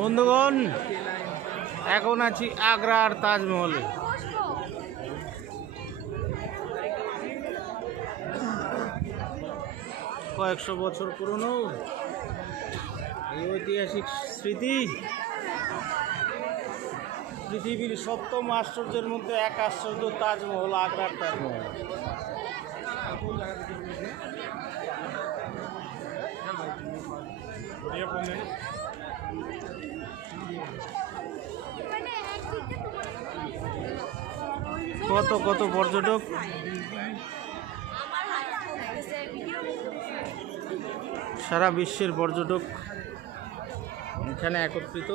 বন্ধুগণ, এখন আছি আগ্রার তাজমহলে। কয়েকশো বছর পুরনো এই ঐতিহাসিক স্মৃতি। পৃথিবীর সপ্তম আশ্চর্যের মধ্যে এক আশ্চর্য তাজমহল, আগ্রার তাজমহল। কত কত পর্যটক, সারা বিশ্বের পর্যটক এখানে একত্রিত।